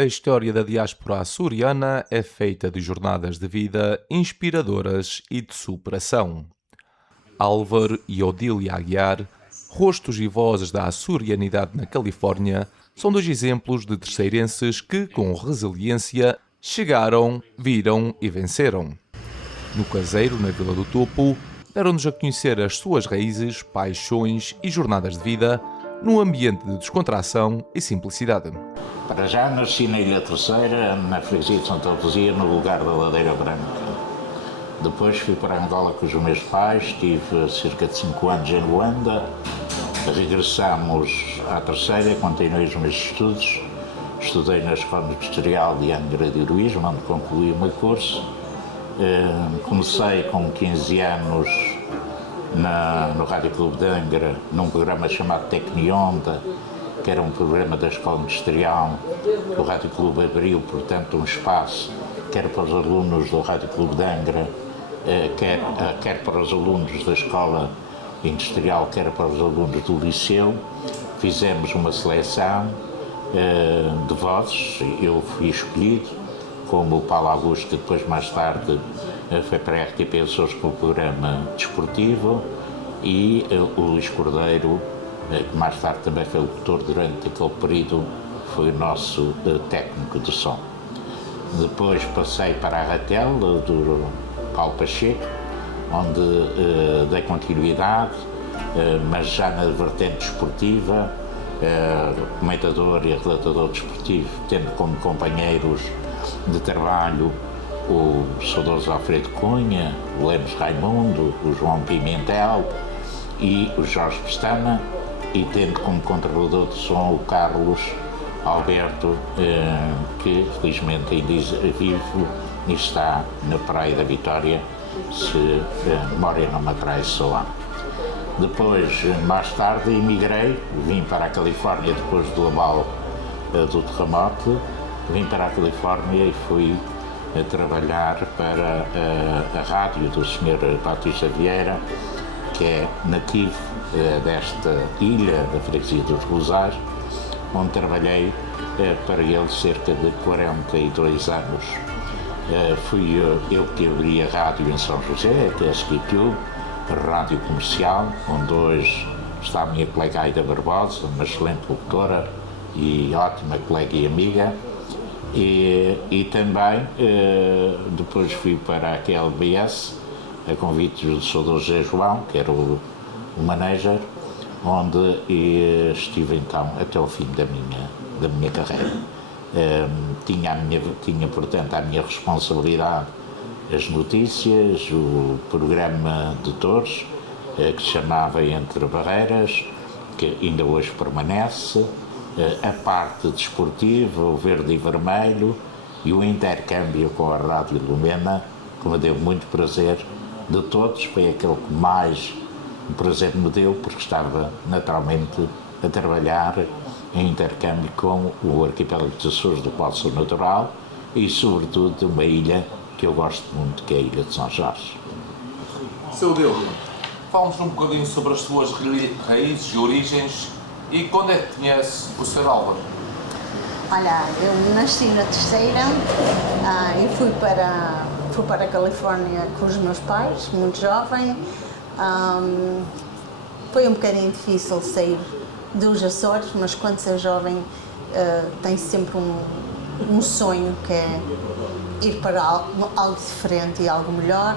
A história da diáspora açoriana é feita de jornadas de vida inspiradoras e de superação. Álvaro e Odília Aguiar, rostos e vozes da açorianidade na Califórnia, são dois exemplos de terceirenses que, com resiliência, chegaram, viram e venceram. No caseiro, na Vila do Topo, deram-nos a conhecer as suas raízes, paixões e jornadas de vida num ambiente de descontração e simplicidade. Para já nasci na Ilha Terceira, na freguesia de Santa Luzia, no lugar da Ladeira Branca. Depois fui para Angola com os meus pais, estive cerca de 5 anos em Luanda, regressamos à Terceira, continuei os meus estudos, estudei na Escola Ministerial de Angra de Heroísmo, onde concluí o meu curso. Comecei com 15 anos no Rádio Clube de Angra, num programa chamado Tecnionda, que era um programa da Escola Ministerial. O Rádio Clube abriu, portanto, um espaço, quer para os alunos do Rádio Clube de Angra, quer para os alunos da Escola Industrial, quer para os alunos do Liceu. Fizemos uma seleção de vozes, eu fui escolhido, como o Paulo Augusto, que depois, mais tarde, foi para a RTP Açores com o programa desportivo, e o Luís Cordeiro, que mais tarde também foi locutor durante aquele período, foi o nosso técnico de som. Depois passei para a Ratel, do Paulo Pacheco, onde dei continuidade, mas já na vertente desportiva, comentador e relatador desportivo, tendo como companheiros de trabalho o saudoso Alfredo Cunha, o Lemos Raimundo, o João Pimentel e o Jorge Pestana, e tendo como controlador de som o Carlos Alberto, que felizmente ainda vive e está na Praia da Vitória, se a memória não me traiçoa. Depois, mais tarde, emigrei, vim para a Califórnia depois do abalo do terremoto, vim para a Califórnia e fui a trabalhar para a rádio do Sr. Batista Vieira, que é nativo desta ilha, da freguesia dos Rosais, onde trabalhei para ele cerca de 42 anos. Fui eu que abri a rádio em São José, que é a SQTube, a rádio comercial, onde hoje está a minha colega Aida Barbosa, uma excelente locutora e ótima colega e amiga. E também depois fui para a QLBS, a convite do saudoso José João, que era o manager, onde estive então até o fim da minha carreira. Tinha, portanto, a minha responsabilidade as notícias, o programa de Torres, que se chamava Entre Barreiras, que ainda hoje permanece, a parte desportiva, o verde e vermelho, e o intercâmbio com a Rádio Lumena, que me deu muito prazer. De todos, foi aquele que mais prazer me deu, porque estava naturalmente a trabalhar em intercâmbio com o arquipélago dos Açores, do qual sou natural, e sobretudo de uma ilha que eu gosto muito, que é a Ilha de São Jorge. Seu Deus, fala-nos um bocadinho sobre as suas raízes e origens e quando é que conhece o Sr. Álvaro? Olha, eu nasci na Terceira e fui para a Califórnia com os meus pais, muito jovem. Foi um bocadinho difícil sair dos Açores, mas quando se é jovem tem sempre um sonho, que é ir para algo diferente e algo melhor.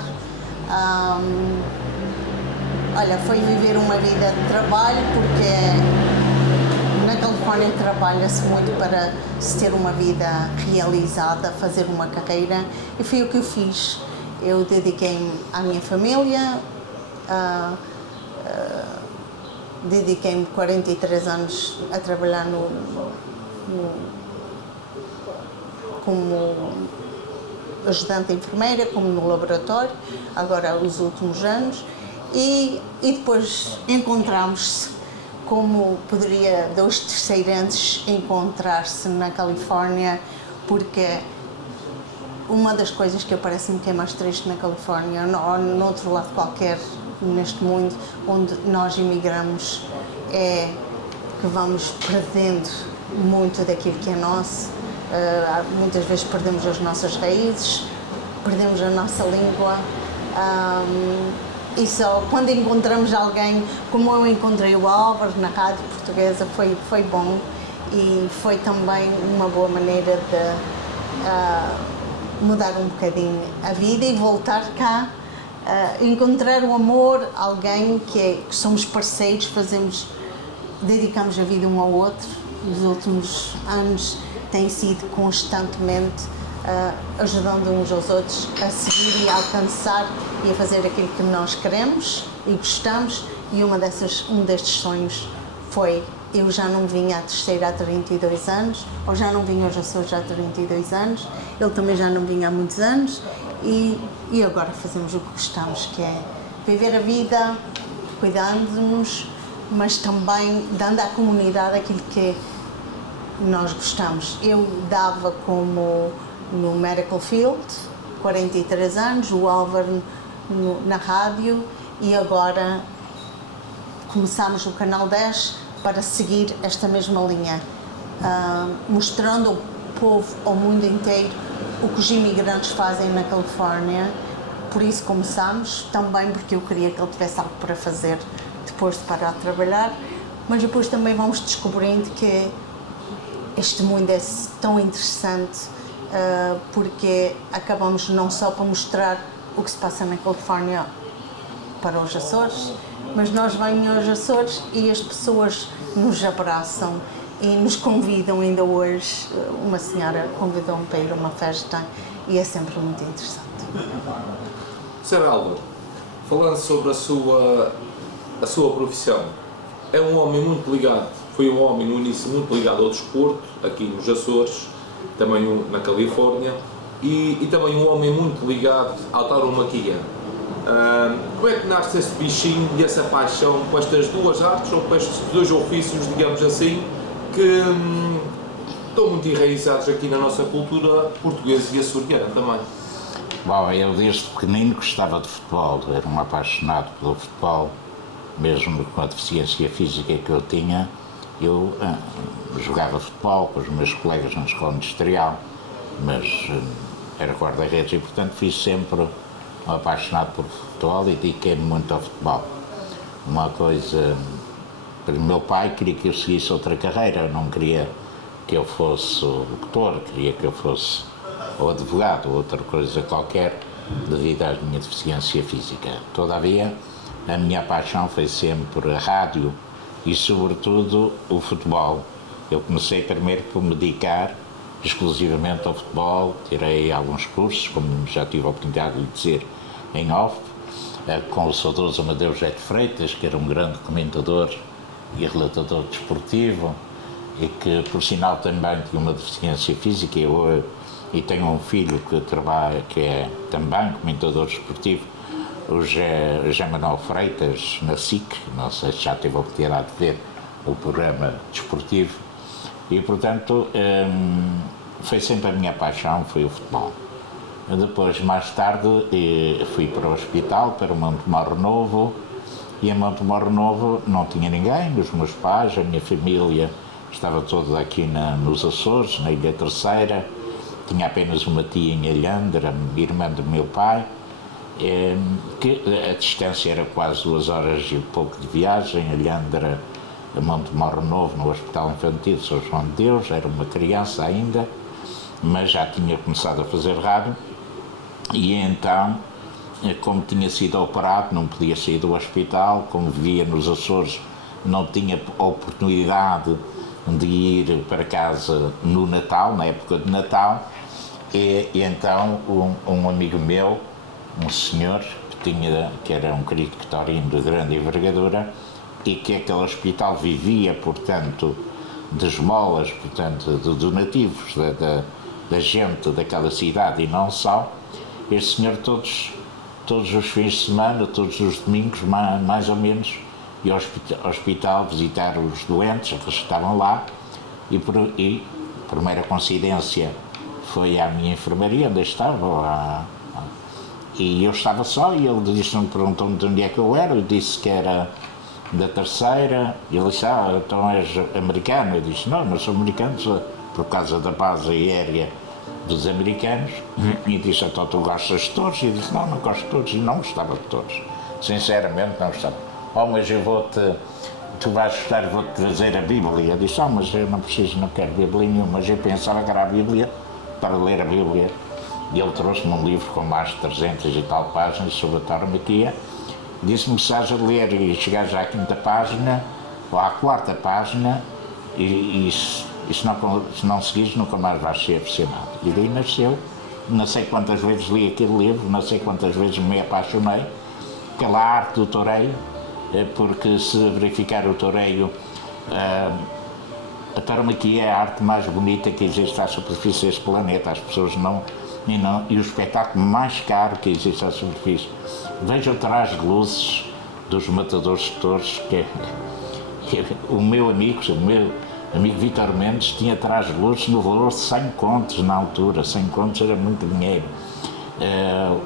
Olha, foi viver uma vida de trabalho, porque na Califórnia trabalha-se muito para se ter uma vida realizada, fazer uma carreira, e foi o que eu fiz. Eu dediquei-me à minha família, dediquei-me 43 anos a trabalhar como ajudante enfermeira, como no laboratório, agora os últimos anos, e depois encontramos-se, como poderia dois terceirenses encontrar-se na Califórnia, porque uma das coisas que parece-me que é mais triste na Califórnia, ou no outro lado qualquer neste mundo onde nós imigramos, é que vamos perdendo muito daquilo que é nosso. Muitas vezes perdemos as nossas raízes, perdemos a nossa língua. E só quando encontramos alguém, como eu encontrei o Álvaro na rádio portuguesa, foi bom, e foi também uma boa maneira de mudar um bocadinho a vida e voltar cá, encontrar o amor, alguém que somos parceiros, dedicamos a vida um ao outro. Os últimos anos têm sido constantemente ajudando uns aos outros a seguir e a alcançar e a fazer aquilo que nós queremos e gostamos, e um destes sonhos foi: eu já não vim à Terceira há 32 anos, ou já não vim aos Açores há 32 anos, ele também já não vinha há muitos anos, e agora fazemos o que gostamos, que é viver a vida, cuidando-nos, mas também dando à comunidade aquilo que nós gostamos. Eu dava como no Medical Field, 43 anos, o Álvaro na rádio, e agora começámos o Canal 10 para seguir esta mesma linha, mostrando ao povo, ao mundo inteiro, o que os imigrantes fazem na Califórnia. Por isso começámos, também porque eu queria que ele tivesse algo para fazer depois de parar de trabalhar, mas depois também vamos descobrindo que este mundo é tão interessante, porque acabamos não só para mostrar o que se passa na Califórnia para os Açores, mas nós vamos aos Açores e as pessoas nos abraçam e nos convidam. Ainda hoje uma senhora convidou-me para ir a uma festa, e é sempre muito interessante. Sr. Álvaro, falando sobre a sua profissão, é um homem muito ligado, foi um homem no início muito ligado ao desporto, aqui nos Açores, também na Califórnia, e também um homem muito ligado à tauromaquia. Como é que nasce esse bichinho e essa paixão com estas duas artes, ou com estes dois ofícios, digamos assim, que estão muito enraizados aqui na nossa cultura portuguesa e açoriana também? Bom, eu desde pequenino gostava de futebol, era um apaixonado pelo futebol, mesmo com a deficiência física que eu tinha. Eu jogava futebol com os meus colegas na escola industrial, mas era guarda-redes e, portanto, fui sempre um apaixonado por futebol e dediquei-me muito ao futebol. Uma coisa, o meu pai queria que eu seguisse outra carreira, não queria que eu fosse o locutor, queria que eu fosse ou advogado ou outra coisa qualquer, devido à minha deficiência física. Todavia, a minha paixão foi sempre a rádio e, sobretudo, o futebol. Eu comecei primeiro por me dedicar exclusivamente ao futebol, tirei alguns cursos, como já tive a oportunidade de lhe dizer em off, com o saudoso Amadeu José de Freitas, que era um grande comentador e relatador desportivo, e que, por sinal, também tinha uma deficiência física, e tenho um filho que trabalha, que é também comentador desportivo, o José Manuel Freitas, na SIC, não sei se já teve a oportunidade de ver o programa desportivo, e, portanto, foi sempre a minha paixão, foi o futebol. Depois, mais tarde, fui para o hospital, para Montemor Novo, e em Montemor Novo não tinha ninguém, os meus pais, a minha família estava toda aqui nos Açores, na Ilha Terceira, tinha apenas uma tia em Alhandra, irmã do meu pai, que a distância era quase 2 horas e pouco de viagem. Alhandra, a Montemor Novo, no Hospital Infantil São João de Deus, era uma criança ainda, mas já tinha começado a fazer rádio, e então, como tinha sido operado, não podia sair do hospital, como vivia nos Açores, não tinha oportunidade de ir para casa no Natal, na época de Natal, e então um amigo meu, um senhor que era um crictorino de grande envergadura, e que aquele hospital vivia, portanto, de esmolas, portanto, de donativos da gente daquela cidade e não só. Este senhor todos os fins de semana, todos os domingos, mais ou menos, ia ao hospital visitar os doentes que estavam lá, e primeira coincidência foi à minha enfermaria, onde eu estava, e eu estava só, e ele me perguntou-me de onde é que eu era, eu disse que era da Terceira, e ele disse, então és americano? Eu disse, não sou americano, por causa da base aérea dos americanos, e disse, então tu gostas de todos? E disse, não gosto de todos, e não gostava de todos, sinceramente não gostava. Mas tu vais gostar, vou-te trazer a Bíblia. Eu disse, mas eu não preciso, não quero Bíblia nenhuma, mas eu pensava que era a Bíblia, para ler a Bíblia, e ele trouxe-me um livro com mais de 300 e tal páginas sobre a tauromaquia, disse-me que estás a ler e chegares à quinta página, ou à quarta página, e se não seguires nunca mais vais ser aficionado. E daí nasceu, não sei quantas vezes li aquele livro, não sei quantas vezes me apaixonei pela arte do toureio, porque se verificar o toureio, a tauromaquia é a arte mais bonita que existe à superfície deste planeta. As pessoas e o espetáculo mais caro que existe à superfície. Veja o trás de luzes dos matadores de touros, o meu amigo Vítor Mendes tinha trás de luzes no valor de 100 contos na altura. 100 contos era muito dinheiro.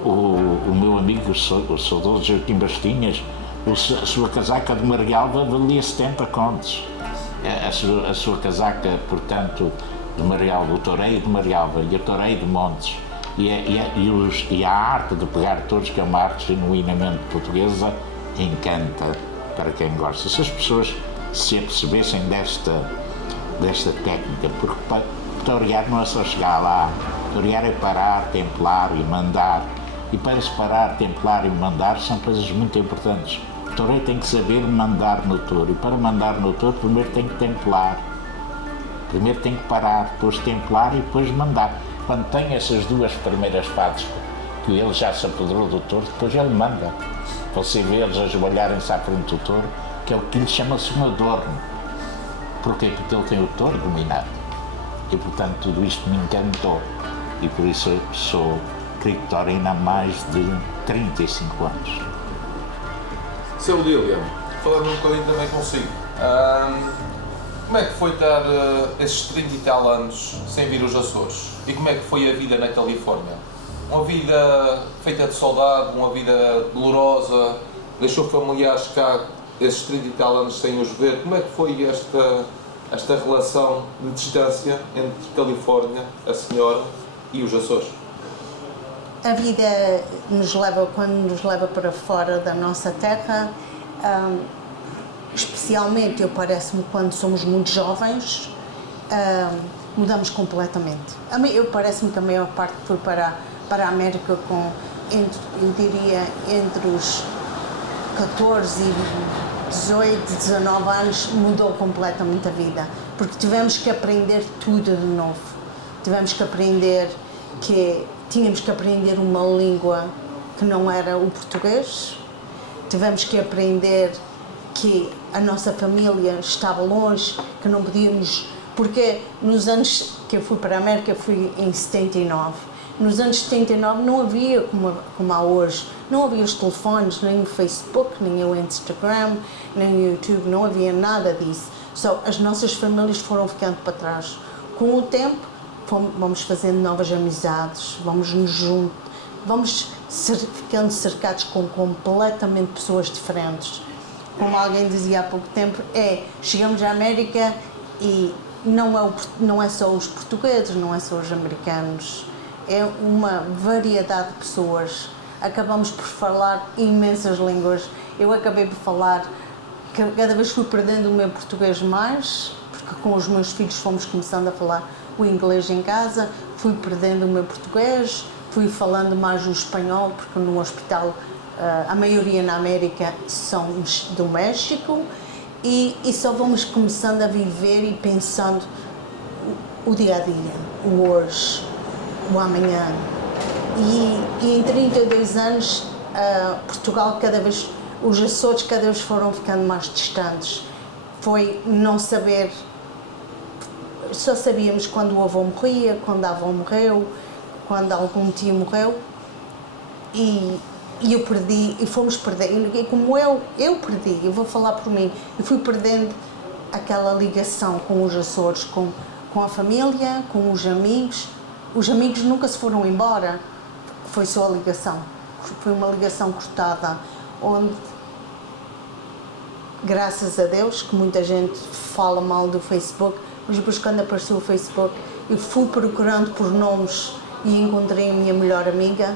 O meu amigo, o saudoso Joaquim Bastinhas, a sua casaca de Marialva valia 70 contos. A sua casaca, portanto, de Marialva, o toureio de Marialva e o toureio de Montes. E a arte de pegar touros, que é uma arte genuinamente portuguesa, encanta para quem gosta. Se as pessoas se apercebessem desta técnica, porque para torear não é só chegar lá, torear é parar, templar e mandar. E para se parar, templar e mandar são coisas muito importantes. O toureiro tem que saber mandar no touro, e para mandar no touro primeiro tem que templar. Primeiro tem que parar, depois templar e depois mandar. Quando tem essas duas primeiras fases, que ele já se apoderou do touro, depois ele manda. Você vê eles ajoelharem-se à frente do touro, que é o que lhe chama-se um adorno. Porquê? Porque ele tem o touro dominado. E, portanto, tudo isto me encantou. E por isso eu sou crítico taurino há mais de 35 anos. Seu William, falando um bocadinho também consigo, como é que foi estar esses 30 e tal anos sem vir aos Açores? E como é que foi a vida na Califórnia? Uma vida feita de saudade, uma vida dolorosa, deixou familiares cá esses 30 e tal anos sem os ver. Como é que foi esta relação de distância entre Califórnia, a senhora, e os Açores? A vida quando nos leva para fora da nossa terra, especialmente, parece-me, quando somos muito jovens, mudamos completamente. Parece-me que a maior parte foi para a América eu diria, entre os 14 e 18, 19 anos, mudou completamente a vida, porque tivemos que aprender tudo de novo. Tivemos que aprender tínhamos que aprender uma língua que não era o português, tivemos que aprender que a nossa família estava longe, que não podíamos, porque nos anos que eu fui para a América, fui em 79, nos anos 79 não havia como há hoje, não havia os telefones, nem o Facebook, nem o Instagram, nem o YouTube, não havia nada disso. As nossas famílias foram ficando para trás. Com o tempo, vamos fazendo novas amizades, vamos ficando cercados com completamente pessoas diferentes. Como alguém dizia há pouco tempo, chegamos à América e não é só os portugueses, não é só os americanos, é uma variedade de pessoas. Acabamos por falar imensas línguas. Eu acabei por falar, cada vez fui perdendo o meu português mais, porque com os meus filhos fomos começando a falar o inglês em casa, fui perdendo o meu português, fui falando mais o espanhol, porque no hospital a maioria na América são do México, e só vamos começando a viver e pensando o dia a dia, o hoje, o amanhã. E em 32 anos, Portugal os Açores cada vez foram ficando mais distantes. Foi não saber, só sabíamos quando o avô morria, quando a avó morreu, quando algum tio morreu, e eu perdi, e fomos perdendo, e como eu perdi, eu vou falar por mim, eu fui perdendo aquela ligação com os Açores, com a família, com os amigos. Os amigos nunca se foram embora, foi só a ligação, foi uma ligação cortada, onde, graças a Deus, que muita gente fala mal do Facebook, mas depois quando apareceu o Facebook, eu fui procurando por nomes e encontrei a minha melhor amiga,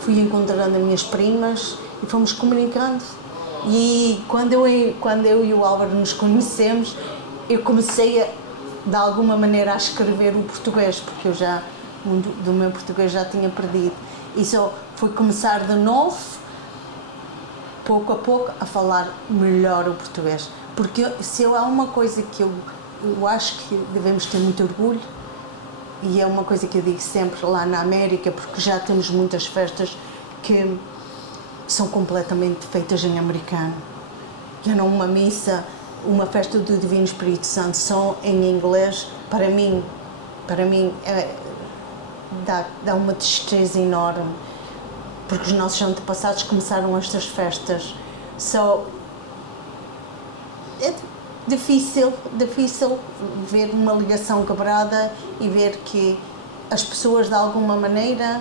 fui encontrando as minhas primas e fomos comunicando. E quando eu e o Álvaro nos conhecemos, eu comecei de alguma maneira a escrever o português, porque eu já, do meu português já tinha perdido. E só fui começar de novo, pouco a pouco, a falar melhor o português. Porque se há uma coisa que eu acho que devemos ter muito orgulho, e é uma coisa que eu digo sempre lá na América, porque já temos muitas festas que são completamente feitas em americano. Já não uma missa, uma festa do Divino Espírito Santo só em inglês, para mim dá uma tristeza enorme, porque os nossos antepassados começaram estas festas. É difícil ver uma ligação quebrada e ver que as pessoas de alguma maneira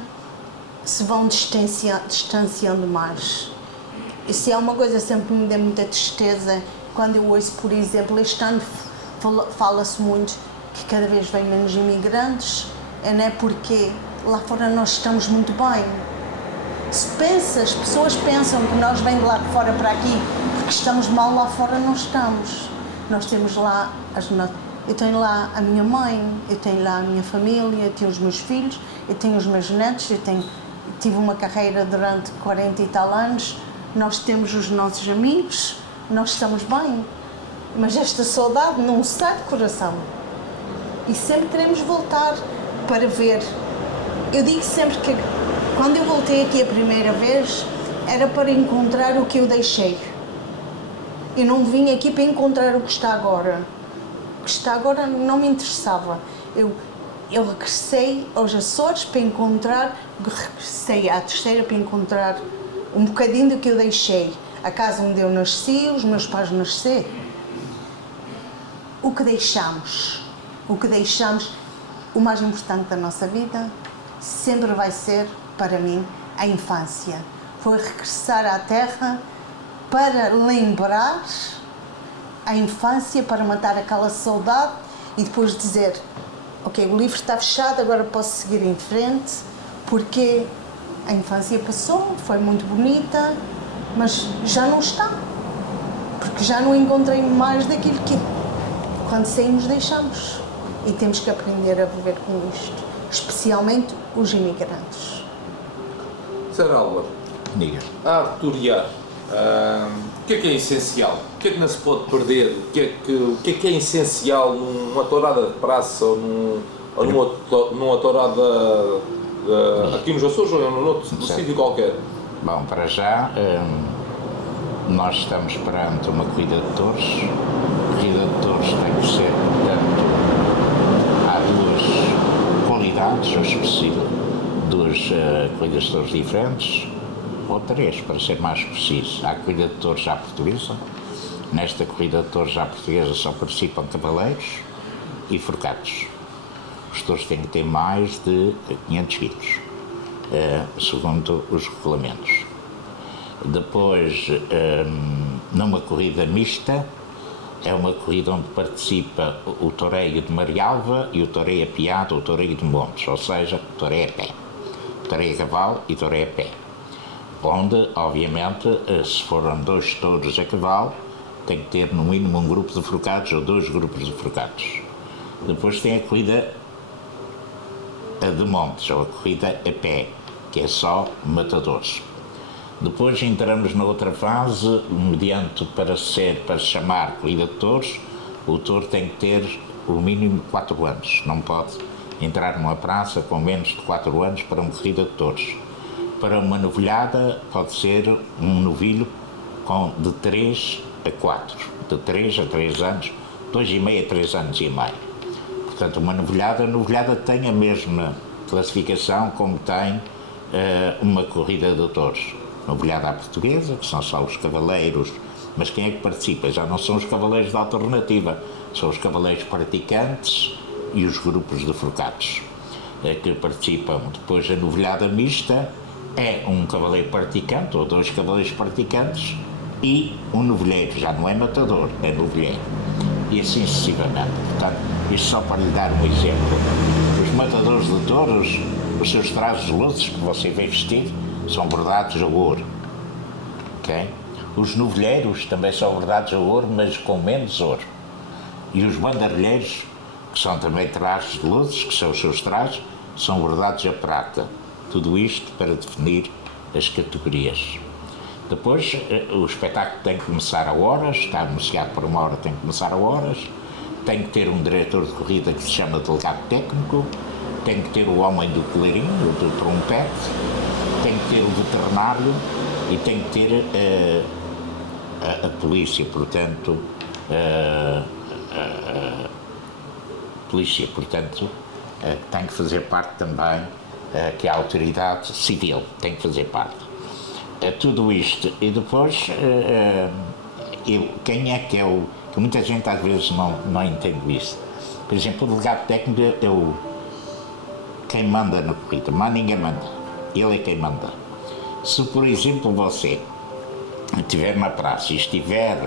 se vão distanciando mais. E se há uma coisa que sempre me dá muita tristeza, quando eu ouço, por exemplo, este ano fala-se muito que cada vez vem menos imigrantes, não é porque lá fora nós estamos muito bem. As pessoas pensam que nós vêm de lá de fora para aqui porque estamos mal, lá fora não estamos. Nós temos lá, eu tenho lá a minha mãe, eu tenho lá a minha família, eu tenho os meus filhos, eu tenho os meus netos, tive uma carreira durante 40 e tal anos, nós temos os nossos amigos, nós estamos bem, mas esta saudade não sai do coração e sempre queremos voltar para ver. Eu digo sempre que quando eu voltei aqui a primeira vez era para encontrar o que eu deixei. Eu não vim aqui para encontrar o que está agora. O que está agora não me interessava. Eu regressei aos Açores para regressei à Terceira para encontrar um bocadinho do que eu deixei. A casa onde eu nasci, os meus pais nasceram. O que deixamos, o mais importante da nossa vida, sempre vai ser, para mim, a infância. Foi regressar à terra para lembrar a infância, para matar aquela saudade e depois dizer: ok, o livro está fechado, agora posso seguir em frente, porque a infância passou, foi muito bonita, mas já não está, porque já não encontrei mais daquilo que quando saímos deixamos, e temos que aprender a viver com isto, especialmente os imigrantes. Sr. Álvaro, Diga. a arturiar, o que é essencial? O que é que não se pode perder? O que é essencial numa tourada de praça ou numa tourada aqui nos Açores ou num outro sítio qualquer? Bom, para já, nós estamos perante uma corrida de touros. A corrida de touros tem que ser, portanto, há duas qualidades, ou se possível, duas corridas de touros diferentes, ou três, para ser mais preciso. Há a corrida de touros à portuguesa. Nesta corrida de touros à portuguesa só participam cavaleiros e forcados. Os touros têm que ter mais de 500 quilos, segundo os regulamentos. Depois, numa corrida mista, é uma corrida onde participa o toureio de Marialva e o toureio a piado ou o toureio de Montes, ou seja, o toureio a pé, toureio a cavalo e toureio a pé. Onde, obviamente, se forem dois touros a cavalo, tem que ter no mínimo um grupo de forcados ou dois grupos de forcados. Depois tem a corrida de montes, ou a corrida a pé, que é só matadores. Depois entramos na outra fase, mediante para se chamar corrida de touros, o touro tem que ter o mínimo de 4 anos, não pode entrar numa praça com menos de 4 anos para uma corrida de touros. Para uma novilhada pode ser um novilho de 3 a 4, de 3 a 3 anos, 2,5 a 3 anos e meio. Portanto, uma novilhada, a novilhada tem a mesma classificação como tem uma corrida de touros. Novilhada à portuguesa, que são só os cavaleiros, mas quem é que participa? Já não são os cavaleiros da alternativa, são os cavaleiros praticantes e os grupos de forcados que participam. Depois a novilhada mista é um cavaleiro praticante ou 2 cavaleiros praticantes e um novilheiro, já não é matador, é novilheiro. e assim sucessivamente. Portanto, isto só para lhe dar um exemplo. Os matadores de touros, os seus trajes de luzes que você vê vestido, são bordados a ouro. Okay? Os novilheiros também são bordados a ouro, mas com menos ouro. E os bandarilheiros, que são também trajes de luzes, que são os seus trajes, são bordados a prata. Tudo isto para definir as categorias. Depois, o espetáculo tem que começar a horas, está anunciado por 1 hora, tem que começar a horas, tem que ter um diretor de corrida que se chama delegado técnico, tem que ter o homem do clarim, do trompete, tem que ter o veterinário e tem que ter a polícia, portanto, tem que fazer parte também, que é a autoridade civil, tem que fazer parte. Tudo isto, e depois, quem é que é o... que muita gente às vezes não entende isso. Por exemplo, o delegado técnico é quem manda na corrida, mas ninguém manda, ele é quem manda. Se, por exemplo, você estiver na praça e estiver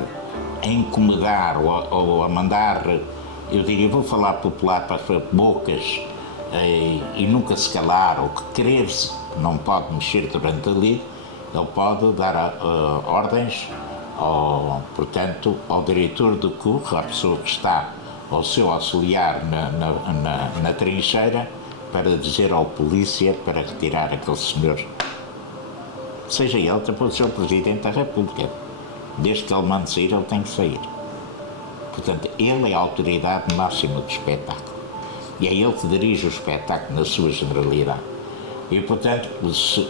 a incomodar ou a mandar, eu diria, vou falar popular para bocas, e nunca se calar, ou que querer-se, não pode mexer durante ali, ele pode dar ordens, portanto, ao diretor do curso, à pessoa que está ao seu auxiliar na trincheira, para dizer ao polícia para retirar aquele senhor. Seja ele, até pode ser o Presidente da República. Desde que ele mande sair, ele tem que sair. Portanto, ele é a autoridade máxima do espetáculo. E é ele que dirige o espetáculo na sua generalidade. E, portanto,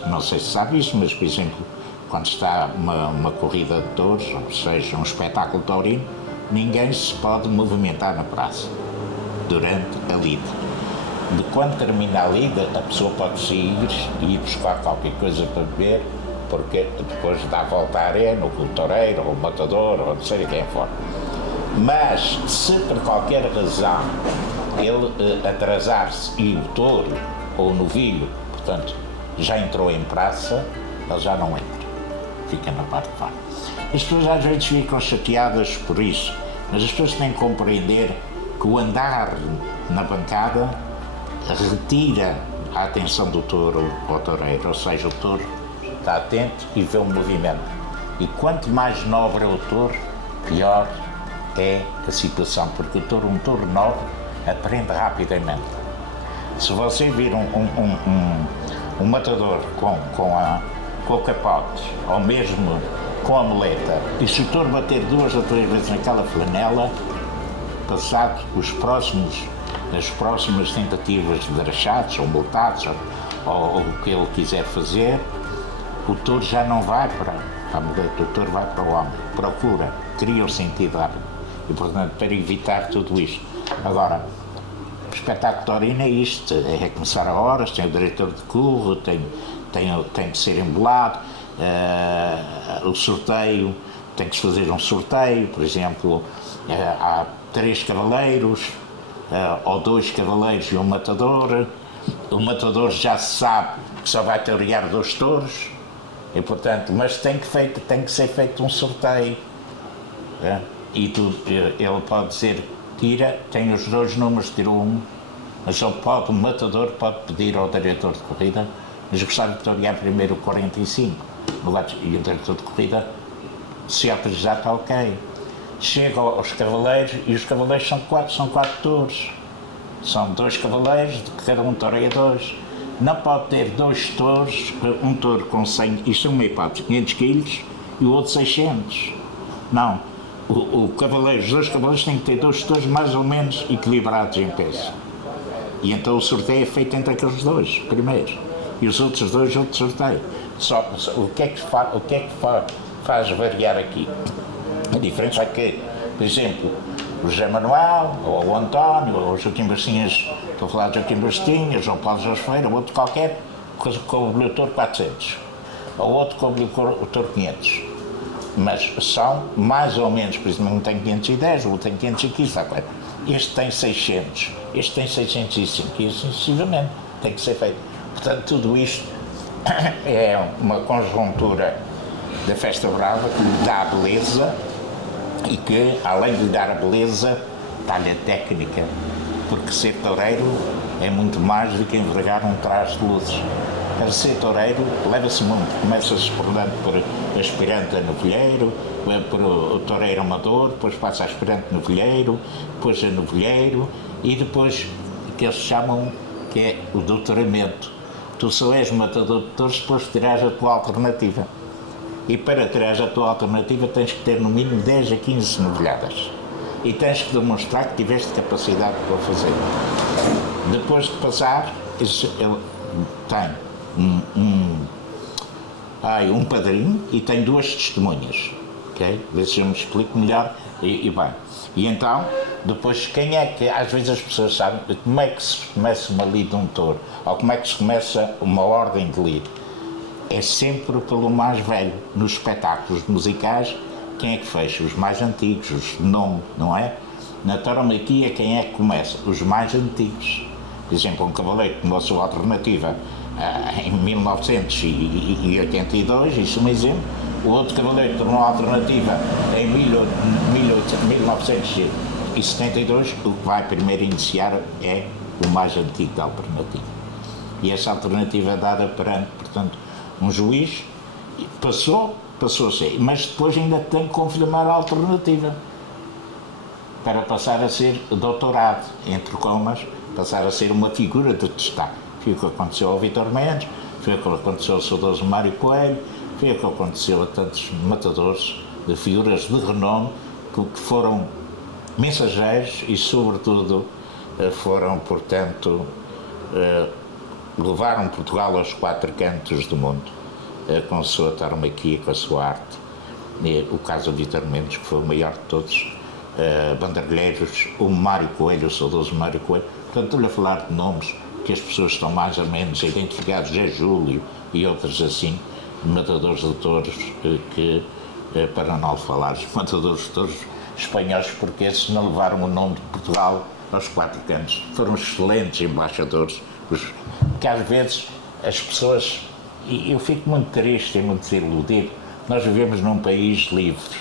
não sei se sabe isso, mas, por exemplo, quando está uma corrida de touros, ou seja, um espetáculo taurino, ninguém se pode movimentar na praça durante a lida. De quando termina a lida, a pessoa pode sair e ir buscar qualquer coisa para beber, porque depois dá a volta à arena, o toureiro, ou o matador, ou não sei quem for. Mas, se por qualquer razão ele atrasar-se e o touro ou o novilho, portanto, já entrou em praça, ele já não entra, fica na parte de fora. As pessoas às vezes ficam chateadas por isso, mas as pessoas têm que compreender que o andar na bancada retira a atenção do touro ao toureiro, ou seja, o touro está atento e vê o movimento. E quanto mais nobre é o touro, pior é a situação, porque um touro nobre aprende rapidamente. Se você vir um matador com o capote, ou mesmo com a muleta, e se o touro bater 2 ou 3 vezes naquela flanela, passado as próximas tentativas de drachados ou multados, ou o que ele quiser fazer, o touro já não vai para a muleta, o touro vai para o homem, procura, cria um sentido rápido. E, portanto, para evitar tudo isto. Agora, o espetáculo taurino é isto, é começar a horas, tem o diretor de curso, tem que ser embolado, o sorteio, tem que se fazer um sorteio, por exemplo, há 3 cavaleiros, ou 2 cavaleiros e um matador. O matador já se sabe que só vai torear 2 touros, e, portanto, mas tem que ser feito um sorteio. E ele pode dizer, tem os 2 números, tira um, mas o matador pode pedir ao diretor de corrida, mas gostava de torear primeiro o 45, e o diretor de corrida, se autorizar, está ok. Chega aos cavaleiros, e os cavaleiros são 4 touros. São 2 cavaleiros, de cada um toreia 2. Não pode ter 2 touros, um touro com 100, isto é uma hipótese, 500 quilos, e o outro 600. Não. Os 2 cavaleiros têm que ter 2 touros mais ou menos equilibrados em peso. E então o sorteio é feito entre aqueles 2 primeiros. E os outros 2, outro sorteio. O que é que faz variar aqui? A diferença é que, por exemplo, o José Manuel, ou o António, ou o Joaquim Bastinhas, estou a falar de Joaquim Bastinhas, ou o Paulo Jorge Ferreira, ou outro qualquer, coube-lhe o touro 400, ou outro coube-lhe o touro 500. Mas são mais ou menos, por exemplo, um tem 510, o outro tem 515, este tem 600, este tem 605, e assim sucessivamente, tem que ser feito. Portanto, tudo isto é uma conjuntura da Festa Brava que lhe dá beleza, e que, além de lhe dar a beleza, dá-lhe a técnica, porque ser toureiro é muito mais do que envergar um traje de luzes. Para ser toureiro leva-se muito, começa-se, portanto, por aspirante a novilheiro, por o toureiro amador, depois passa a aspirante novilheiro, depois a novilheiro e depois o que eles chamam que é o doutoramento. Tu só és matador de touros depois de tirares a tua alternativa. E para tirares a tua alternativa tens que ter no mínimo 10 a 15 novilhadas. E tens que demonstrar que tiveste capacidade para fazer. Depois de passar, ele tem um padrinho e tem 2 testemunhas. Okay? Vê se eu me explico melhor e bem. E então, depois, quem é que, às vezes as pessoas sabem, como é que se começa uma lide de um touro? Ou como é que se começa uma ordem de lide? É sempre pelo mais velho. Nos espetáculos musicais, quem é que fecha? Os mais antigos, os de nome, não é? Na tauromaquia, quem é que começa? Os mais antigos. Por exemplo, um cavaleiro que tomou a sua alternativa em 1982, isso é um exemplo. O outro cavaleiro tornou a alternativa em 1972, o que vai primeiro iniciar é o mais antigo da alternativa. E essa alternativa é dada perante, portanto, um juiz, passou a ser, mas depois ainda tem que confirmar a alternativa para passar a ser doutorado, entre comas, passar a ser uma figura de destaque. Foi o que aconteceu ao Vítor Mendes, foi o que aconteceu ao saudoso Mário Coelho, foi o que aconteceu a tantos matadores de figuras de renome que foram mensageiros e, sobretudo, foram, portanto, levaram Portugal aos 4 cantos do mundo, com a sua tauromaquia, com a sua arte. O caso do Vítor Mendes, que foi o maior de todos, bandeirilheiros, o Mário Coelho, o saudoso Mário Coelho. Portanto, estou-lhe a falar de nomes que as pessoas estão mais ou menos identificados, é Júlio e outros assim, matadores de touros, que, para não falar, os matadores de touros espanhóis, porque esses não levaram o nome de Portugal aos 4 cantos. Foram excelentes embaixadores, porque às vezes as pessoas, e eu fico muito triste e muito desiludido, nós vivemos num país livre,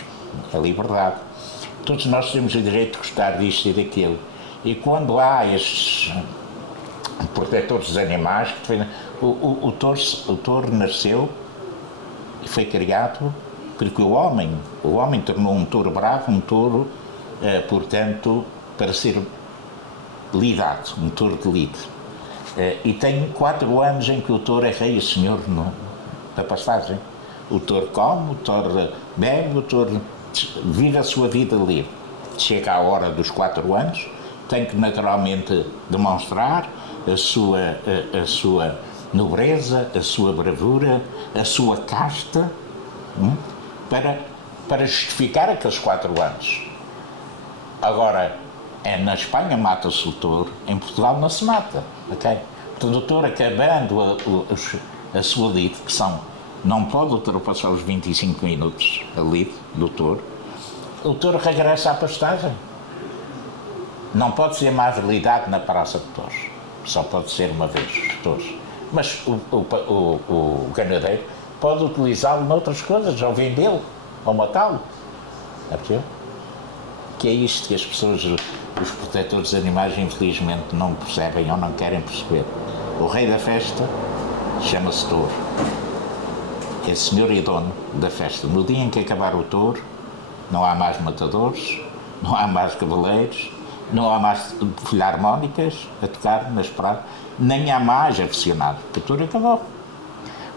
a liberdade. Todos nós temos o direito de gostar disto e daquilo. E quando há estes protetores dos animais, o touro nasceu e foi criado porque o homem tornou um touro bravo, um touro, portanto, para ser lidado, um touro de lide. E tem 4 anos em que o touro é rei e senhor da pastagem. O touro come, o touro bebe, o touro vive a sua vida livre. Chega à hora dos 4 anos, tem que naturalmente demonstrar a sua nobreza, a sua bravura, a sua casta, para justificar aqueles 4 anos. Agora, na Espanha mata-se o touro, em Portugal não se mata, ok? Portanto, o touro acabando a sua lide, que não pode ultrapassar os 25 minutos a lide do touro, o touro regressa à pastagem. Não pode ser mais lidado na praça de touros, só pode ser uma vez os touros. Mas o ganadeiro pode utilizá-lo noutras coisas, ou vendê-lo, ou matá-lo. É possível? Que é isto que as pessoas, os protetores de animais, infelizmente não percebem ou não querem perceber. O rei da festa chama-se touro. É senhor e dono da festa. No dia em que acabar o touro, não há mais matadores, não há mais cavaleiros, não há mais filharmónicas a tocar nas praças, nem há mais aficionados, porque o touro acabou.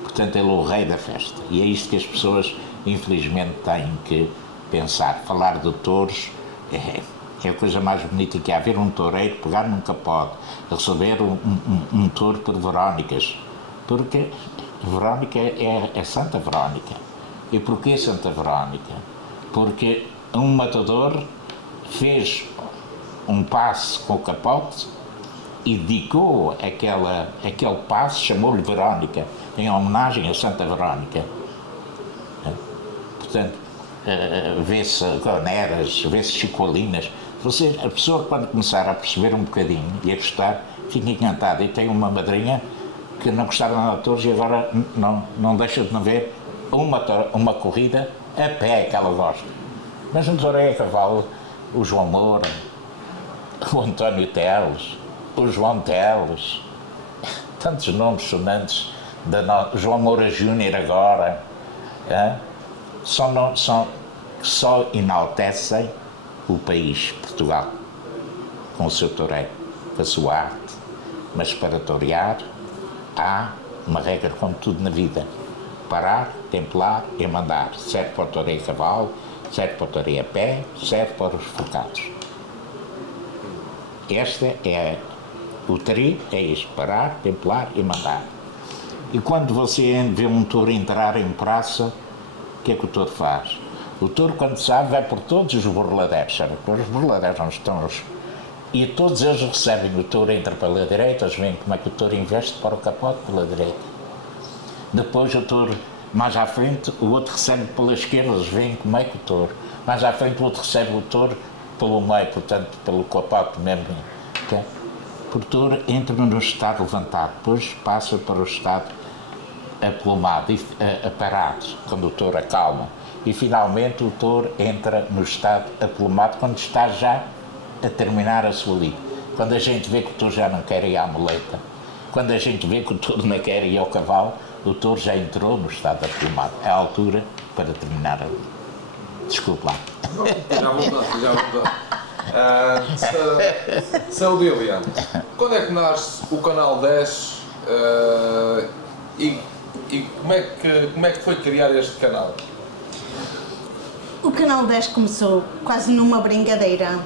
Portanto, ele é o rei da festa. E é isto que as pessoas, infelizmente, têm que pensar. Falar de touros é a coisa mais bonita que há. Ver um toureiro pegar num capote, receber um touro por Verónicas, porque Verónica é Santa Verónica. E porquê Santa Verónica? Porque um matador fez um passe com o capote e dedicou aquele passe, chamou-lhe Verónica, em homenagem a Santa Verónica. Portanto, vê-se goneras, vê-se chicoalinas. A pessoa, quando começar a perceber um bocadinho e a gostar, fica encantada. E tem uma madrinha que não gostava nada de touros e agora não deixa de não ver uma corrida a pé que ela gosta. Mas no Toureiro a Cavalo, o João Moura, o António Teles, o João Teles, tantos nomes sonantes, João Moura Júnior agora, só enaltecem o país, Portugal, com o seu toureiro, com a sua arte. Mas para torear há uma regra como tudo na vida: parar, templar e mandar. Serve para o toureiro a cavalo, serve para o toureiro a pé, serve para os focados. O trio é isto: parar, templar e mandar. E quando você vê um touro entrar em praça, o que é que o touro faz? O touro, quando sabe, vai por todos os burladeiros, sabe? Por os burladeiros onde estão os... E todos eles recebem. O touro entra pela direita, eles veem como é que o touro investe para o capote pela direita. Depois o touro, mais à frente, o outro recebe pela esquerda, eles veem como é que o touro... Mais à frente o outro recebe o touro pelo meio, portanto, pelo capote mesmo. Okay? Por touro entra no estado levantado, depois passa para o estado aplomado, parado, quando o touro acalma. E finalmente o touro entra no estado aplomado quando está já a terminar a sua lida. Quando a gente vê que o touro já não quer ir à muleta, quando a gente vê que o touro não quer ir ao cavalo, o touro já entrou no estado aplomado. É a altura para terminar a lida. Desculpe lá. Já voltou. São Dília, quando é que nasce o Canal 10 e como é que foi criar este canal? O Canal 10 começou quase numa brincadeira.